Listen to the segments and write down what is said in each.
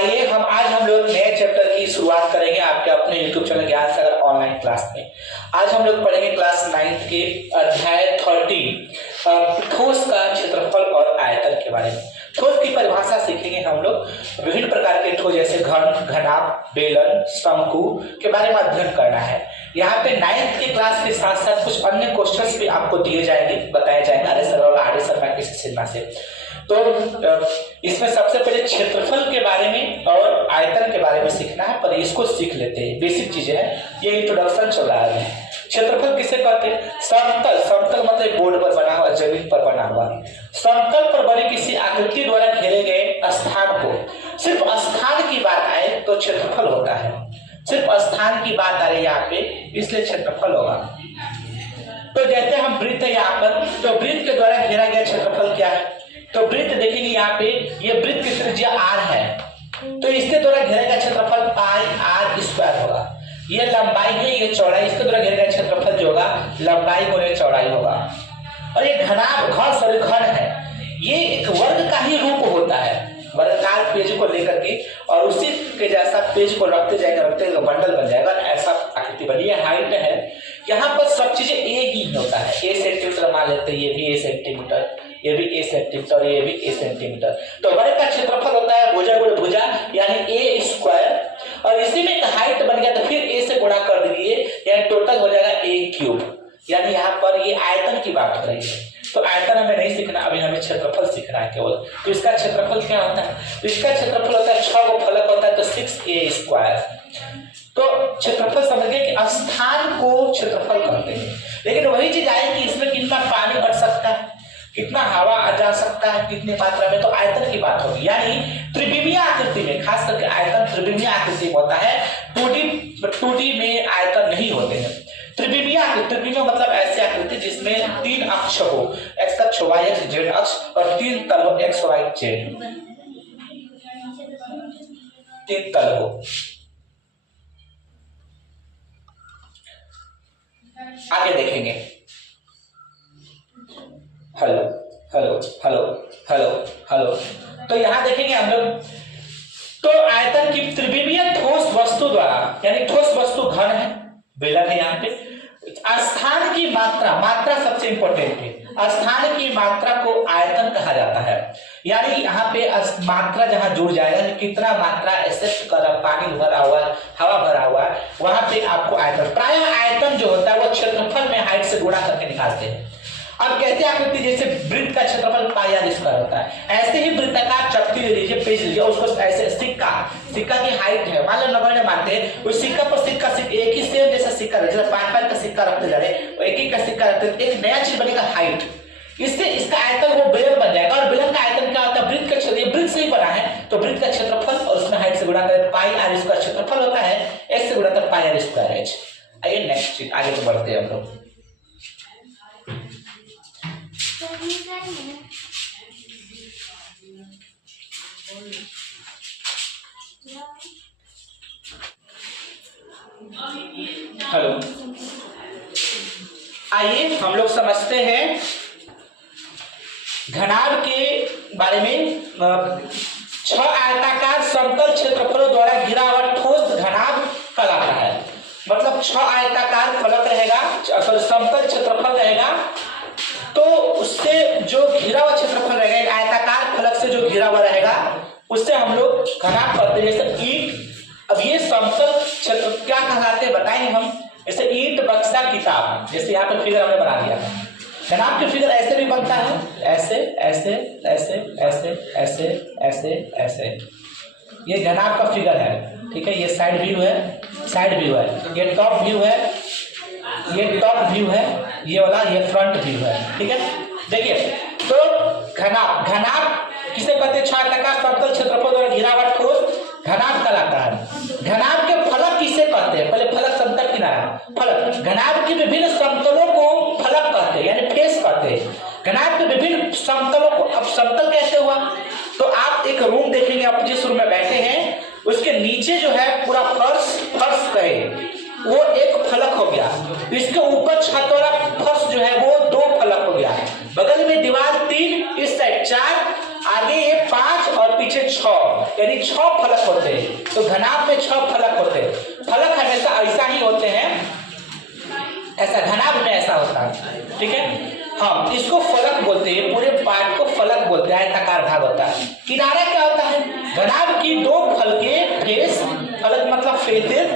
आइए आज हम लोग नए चैप्टर की शुरुआत करेंगे आपके अपने YouTube चैनल ज्ञान सागर ऑनलाइन क्लास में। आज हम लोग पढ़ेंगे क्लास 9 के अध्याय 13 ठोस का क्षेत्रफल और आयतन के बारे में। ठोस की परिभाषा सीखेंगे हम लोग। विभिन्न प्रकार के ठोस जैसे घन, घनाभ, बेलन, शंकु के बारे में अध्ययन करना है। यहाँ पे 9th के क्लास के साथ साथ कुछ अन्य क्वेश्चंस भी आपको दिए जाएंगे, बताए जाएंगे आर्य सर और आर्य शर्मा की सिन्हा से। तो इसमें सबसे पहले क्षेत्रफल के बारे में और आयतन के बारे में सीखना है, पर इसको सीख लेते हैं। बेसिक चीजें हैं, ये इंट्रोडक्शन चल रहा है। क्षेत्रफल किसे कहते हैं? समतल, समतल मतलब बोर्ड पर बना हुआ, जमीन पर बना हुआ। समतल पर बनी किसी आकृति द्वारा घेरे गए स्थान को, सिर्फ स्थान की बात आए तो क्षेत्रफल होता है। सिर्फ स्थान की बात आ रही है यहाँ पे, इसलिए क्षेत्रफल होगा। तो जैसे हम वृत्त है यहाँ पर, तो वृत्त के द्वारा घेरा गया क्षेत्रफल क्या है? तो वृत्त देखेंगे यहाँ पे, ये वृत्त की त्रिज्या r है, तो इसके द्वारा घेरा गया क्षेत्रफल पाई r स्क्वायर होगा। ये लंबाई है, ये चौड़ाई, इसके द्वारा घेरा गया क्षेत्रफल जो होगा लंबाई गुणे चौड़ाई होगा। और ये घन है, ये एक वर्ग का ही रूप होता है, वर्गाकार पेज को लेकर के, और उसी के जैसा पेज को रखते जाएंगे बंडल बन जाएगा, ऐसा आकृति बनी। ये हाइट है, यहाँ पर सब चीजें एक ही होता है। ए सेंटीमीटर मान लेते हैं, ये भी ए सेंटीमीटर, ये भी ए सेंटीमीटर, ये भी ए सेंटीमीटर। तो वर्ग का क्षेत्रफल होता है भुजा गुणे भुजा यानी ए स्क्वायर, और इसी में एक हाइट बन गया तो फिर ए से गुणा कर दीजिए, यानी टोटल हो जाएगा ए क्यूब। यानी यहाँ पर ये आयतन की बात हो रही है। तो आयतन हमें नहीं सीखना, अभी हमें क्षेत्रफल सीखना है केवल। तो इसका क्षेत्रफल क्या होता है? तो इसका क्षेत्रफल होता है 6 को फलक होता है तो 6a स्क्वायर। तो क्षेत्रफल समझ गए कि स्थान को क्षेत्रफल कहते हैं। लेकिन वही चीज आएगी, इसमें कितना पानी भर सकता है, कितना हवा आ जा सकता है, कितनी मात्रा में, तो आयतन की बात होगी। यानी त्रिविमीय आकृति में, खास करके आयतन त्रिविमीय आकृति में होता है, 2D में आयतन नहीं होते हैं। त्रिविमीय मतलब ऐसी आकृति जिसमें 3 अक्ष हो, x अक्ष, y अक्ष, z अक्ष, और 3 तल हो, x y z, 3 तल हो। आगे देखेंगे। Hello hello hello hello hello. तो यहां देखेंगे हम लोग, तो आयतन की त्रिविमीय ठोस वस्तु द्वारा, यानी ठोस वस्तु घन है, बेलन है यहाँ पे, स्थान की मात्रा सबसे इंपॉर्टेंट है। स्थान की मात्रा को आयतन कहा जाता है। यानी यहाँ पे मात्रा जहां जुड़ जाएगा, कितना मात्रा एक्सेप्ट कर, पानी भरा हुआ, हवा भरा हुआ, वहां पे आपको आयतन, प्रायः आयतन जो होता है वो क्षेत्रफल में हाइट से गुणा करके निकालते हैं। अब कहते हैं आकृति जैसे वृत्त का क्षेत्रफल पाई r स्क्वायर होता है, ऐसे ही वृत्ताकार चपटी ले लीजिए, पेज लीजिए, उसको ऐसे सिक्का की हाइट है, मान लो 90 मानते हैं, उस सिक्का पर सिक्का एक ही सेम जैसा सिक्का है, जैसे 5 का सिक्का रखते जा रहे, एक का सिक्का रखते, एक नया चीज बनेगा हाइट। इससे इसका आयतन वो बेलन बन जाएगा। और बेलन का आयतन क्या होता है? वृत्त का क्षेत्र, वृत्त से ही बना है, तो वृत्त का क्षेत्रफल और उसमें हाइट से गुणा करें, पाई r स्क्वायर क्षेत्रफल होता है, x से गुणा कर पाई r स्क्वायर h। आइए नेक्स्ट चीज, आगे तो बढ़ते हैं हम लोग। हेलो, आइए हम लोग समझते हैं घनाभ के बारे में। 6 आयताकार समतल क्षेत्रफलों द्वारा घिरा हुआ ठोस घनाभ कहलाता है। मतलब 6 आयताकार फलक रहेगा, समतल क्षेत्रफल रहेगा, तो उससे जो घिरा हुआ क्षेत्रफल रहेगा, एक आयताकार फलक से जो घिरा हुआ रहेगा, उससे हम लोग घनाभ कहते हैं। जैसे ईंट, अब ये समतल क्षेत्र क्या कहलाते हैं बताएंगे हम। जैसे ईंट, बक्सा, किताब, जैसे यहाँ पे फिगर हमने बना दिया। घनाभ की फिगर ऐसे भी बनता है, ऐसे ऐसे ऐसे ऐसे ऐसे ऐसे ऐसे, ये घनाभ का फिगर है। ठीक है, ये साइड व्यू है, साइड व्यू है, ये टॉप व्यू है, ये टॉप व्यू है, ये वाला ये फ्रंट व्यू है। ठीक है, देखिए तो घनाभ किसे कहते हैं? 6 आयताकार समतल क्षेत्रफल द्वारा घिरा हुआ ठोस घनाभ कहलाता है। घनाभ के फलक किसे कहते हैं? पहले फलक समतल किनारा, फलक। घनाभ के विभिन्न समतलों को फलक कहते हैं, यानी फेस कहते हैं। घनाभ के विभिन्न समतलों को, अब समतल कैसे हुआ? तो आप एक रूम देखेंगे, आप जिस रूम में बैठे हैं उसके नीचे जो है पूरा फर्श कहे, वो एक फलक हो गया। इसके ऊपर छत वाला फर्श जो है वो 2 फलक हो गया। बगल में दीवार 3, इस साइड 4, आगे ये 5 और पीछे 6, यानी 6 फलक होते हैं। तो घनाभ में 6 फलक होते हैं। फलक हमेशा ऐसा ही होते हैं, ऐसा घनाभ में ऐसा होता है, ठीक है। हाँ, इसको फलक बोलते हैं, पूरे पार्ट को फलक बोलते हैं, आयताकार भाग होता है। किनारा क्या होता है? घनाभ की 2 फलकें फेस, फलक मतलब फेसेस,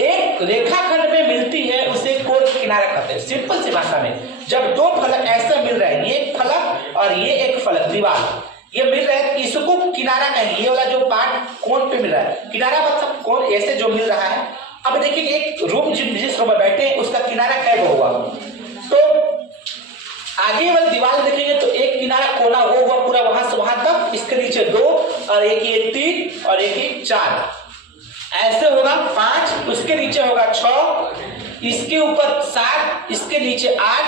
एक रेखाखंड में मिलती है, उसे कोण किनारा कहते हैं। सिंपल सी भाषा में, जब 2 फलक ऐसे मिल रहे हैं, ये एक फलक और ये एक फलक दीवार, ये मिल रहा है, इसको किनारा कहेंगे। ये वाला जो पार्ट कोण पे मिल रहा है, किनारा मतलब कोण ऐसे जो मिल रहा है। अब देखिए एक रूम जिस रूम में बैठे हैं उसका किनारा कैसे होगा, तो आगे वाली दीवार देखेंगे तो एक किनारा कोना वो हुआ पूरा वहां से वहां तक, इसके नीचे 2 और एक ये 3 और एक ये 4, ऐसे होगा 5, उसके नीचे होगा 6, इसके ऊपर 7, इसके नीचे 8,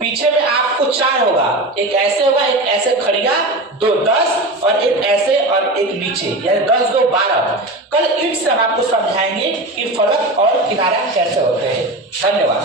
पीछे में आपको 4 होगा, एक ऐसे होगा, एक ऐसे खड़िया, 2 10 और एक ऐसे और एक नीचे, यानी 10 2 12। कल इनसे हम आपको समझाएंगे कि फलक और किनारा कैसे होते हैं। धन्यवाद।